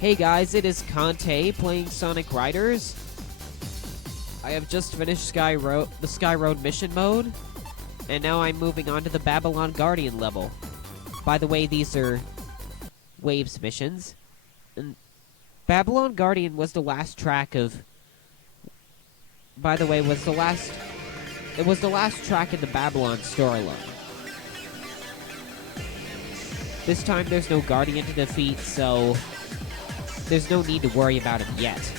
Hey guys, it is Conte playing Sonic Riders. I have just finished the Sky Road mission mode, and now I'm moving on to the Babylon Guardian level. By the way, these are Waves missions. And Babylon Guardian was the last track of... By the way, it was the last track in the Babylon storyline. This time there's no Guardian to defeat, so there's no need to worry about him yet.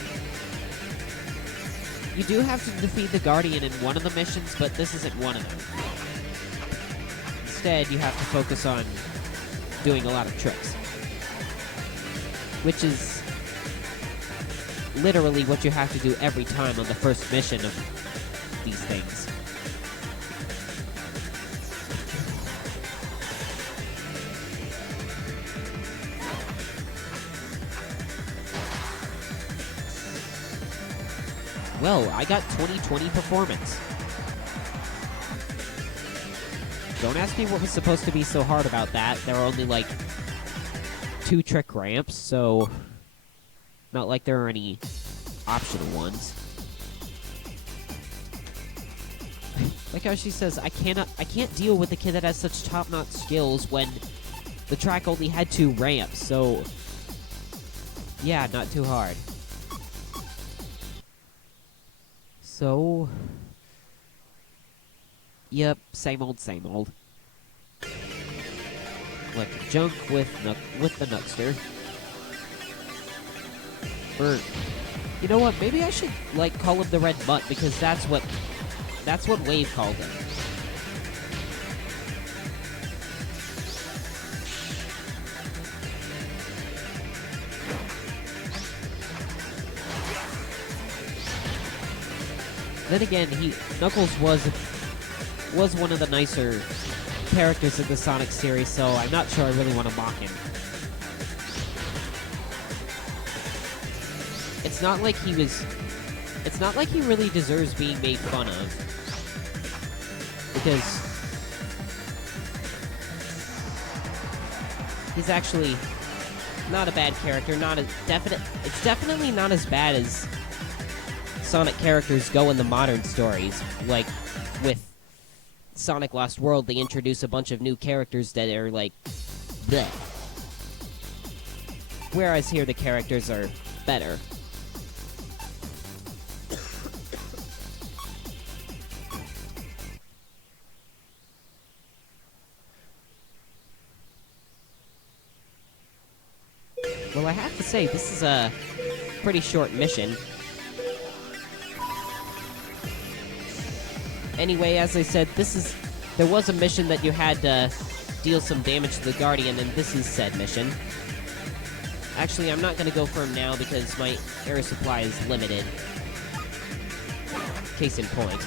You do have to defeat the Guardian in one of the missions, but this isn't one of them. Instead, you have to focus on doing a lot of tricks. Which is literally what you have to do every time on the first mission of these things. Well, I got 20/20 performance. Don't ask me what was supposed to be so hard about that. There were only, like, 2 trick ramps, so not like there are any optional ones. Like how she says, I can't deal with a kid that has such top-notch skills when the track only had 2 ramps, so yeah, not too hard. So, yep, same old, same old. Collect junk with the Nutster. Or, you know what? Maybe I should like call him the Red Mutt because that's what Wave called him. Then again, Knuckles was one of the nicer characters in the Sonic series, so I'm not sure I really want to mock him. It's not like he really deserves being made fun of. Because he's actually not a bad character, it's definitely not as bad as Sonic characters go in the modern stories. Like, with Sonic Lost World, they introduce a bunch of new characters that are, like, bleh. Whereas here, the characters are better. Well, I have to say, this is a pretty short mission. Anyway, as I said, there was a mission that you had to deal some damage to the Guardian, and this is said mission. Actually, I'm not going to go for him now because my air supply is limited. Case in point.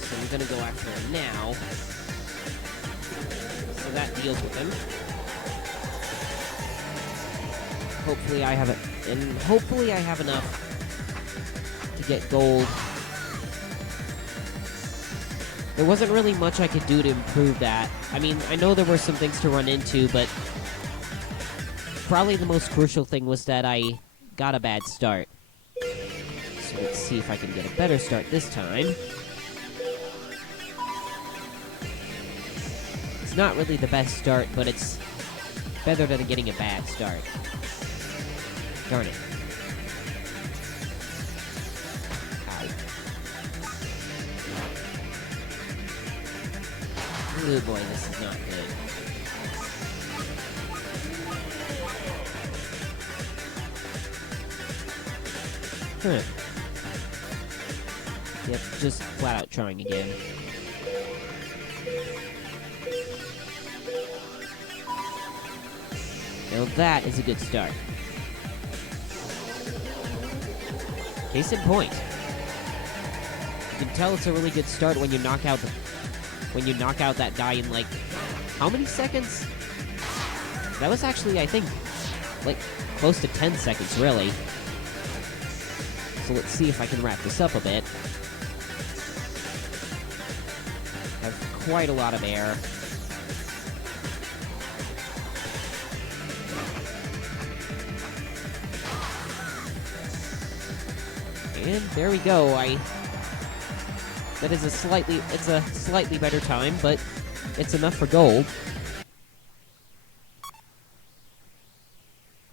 So I'm going to go after him now. So that deals with him. Hopefully I have it, and hopefully I have enough to get gold. There wasn't really much I could do to improve that. I mean, I know there were some things to run into, but probably the most crucial thing was that I got a bad start. So let's see if I can get a better start this time. It's not really the best start, but it's better than getting a bad start. Darn it. Ow. Oh boy, this is not good. Huh. Yep, just flat out trying again. Now that is a good start. Case in point. You can tell it's a really good start when you knock out that guy in, like, how many seconds? That was actually, I think, like, close to 10 seconds, really. So let's see if I can wrap this up a bit. I've quite a lot of air. And there we go. That is it's a slightly better time, but it's enough for gold.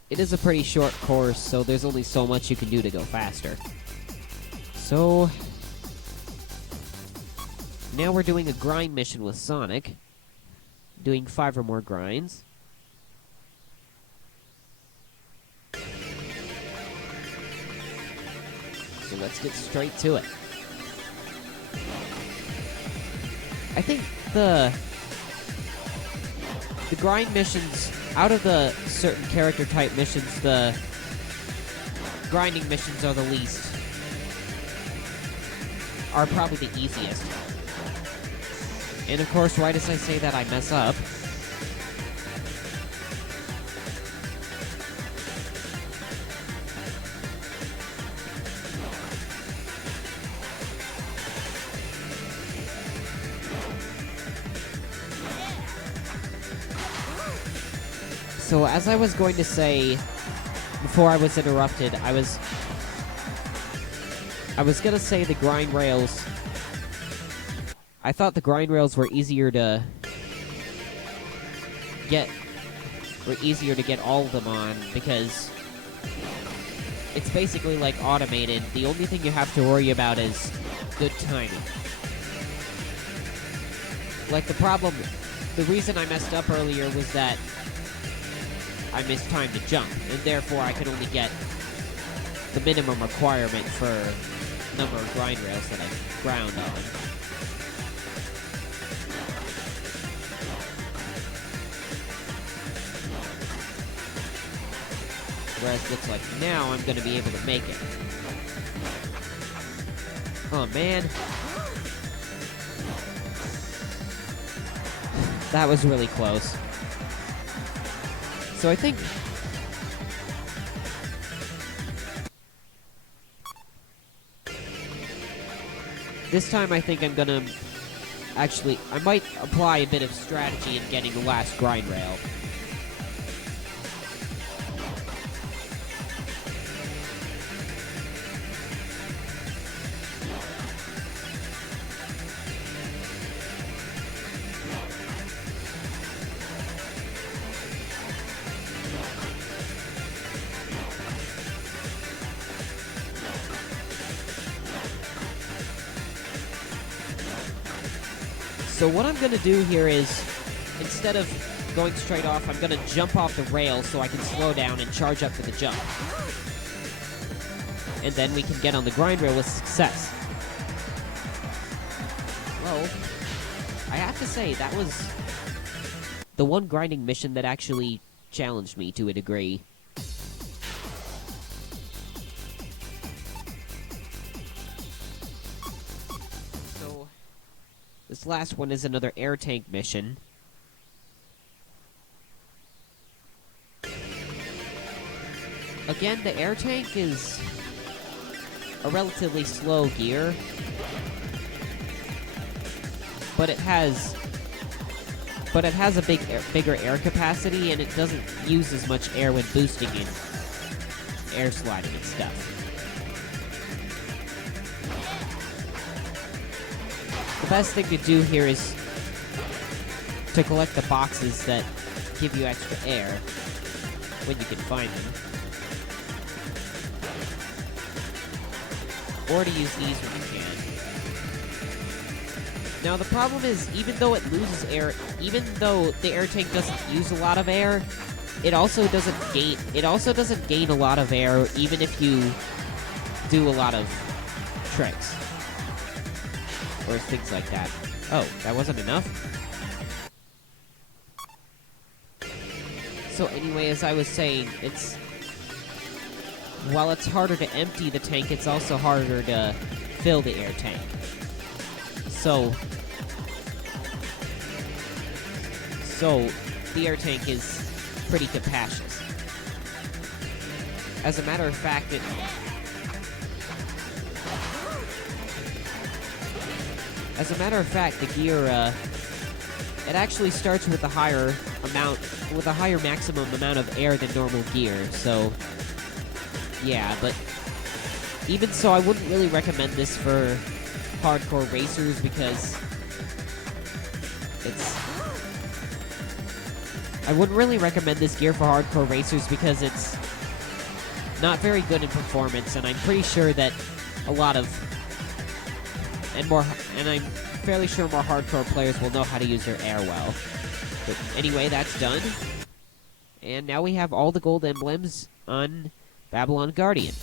It is a pretty short course, so there's only so much you can do to go faster. So now we're doing a grind mission with Sonic. Doing 5 or more grinds. So let's get straight to it. I think the grind missions, out of the certain character type missions, the grinding missions are probably the easiest. And of course, right as I say that, I mess up. So as I was going to say before I was interrupted, I was gonna say the grind rails. I thought the grind rails were easier to get all of them on because it's basically like automated. The only thing you have to worry about is good timing. Like the reason I messed up earlier was that I mistimed the jump, and therefore I could only get the minimum requirement for number of grind rails that I ground on. Whereas it looks like now I'm going to be able to make it. Oh man. That was really close. So I think this time I think I'm gonna I might apply a bit of strategy in getting the last grind rail. So what I'm going to do here is, instead of going straight off, I'm going to jump off the rail so I can slow down and charge up for the jump. And then we can get on the grind rail with success. Well, I have to say, that was the one grinding mission that actually challenged me to a degree. This last one is another air tank mission. Again, the air tank is a relatively slow gear, but it has a bigger air capacity, and it doesn't use as much air when boosting and air sliding and stuff. The best thing to do here is to collect the boxes that give you extra air when you can find them. Or to use these when you can. Now the problem is, even though it loses air, even though the air tank doesn't use a lot of air, it also doesn't gain a lot of air even if you do a lot of tricks. Or things like that. Oh, that wasn't enough? So anyway, as I was saying, while it's harder to empty the tank, it's also harder to fill the air tank. So the air tank is pretty capacious. As a matter of fact, the gear it actually starts with a higher maximum amount of air than normal gear, so yeah, but even so, I wouldn't really recommend this for hardcore racers because I wouldn't really recommend this gear for hardcore racers because it's not very good in performance, and I'm pretty sure that I'm fairly sure more hardcore players will know how to use their air well. But anyway, that's done. And now we have all the gold emblems on Babylon Guardian.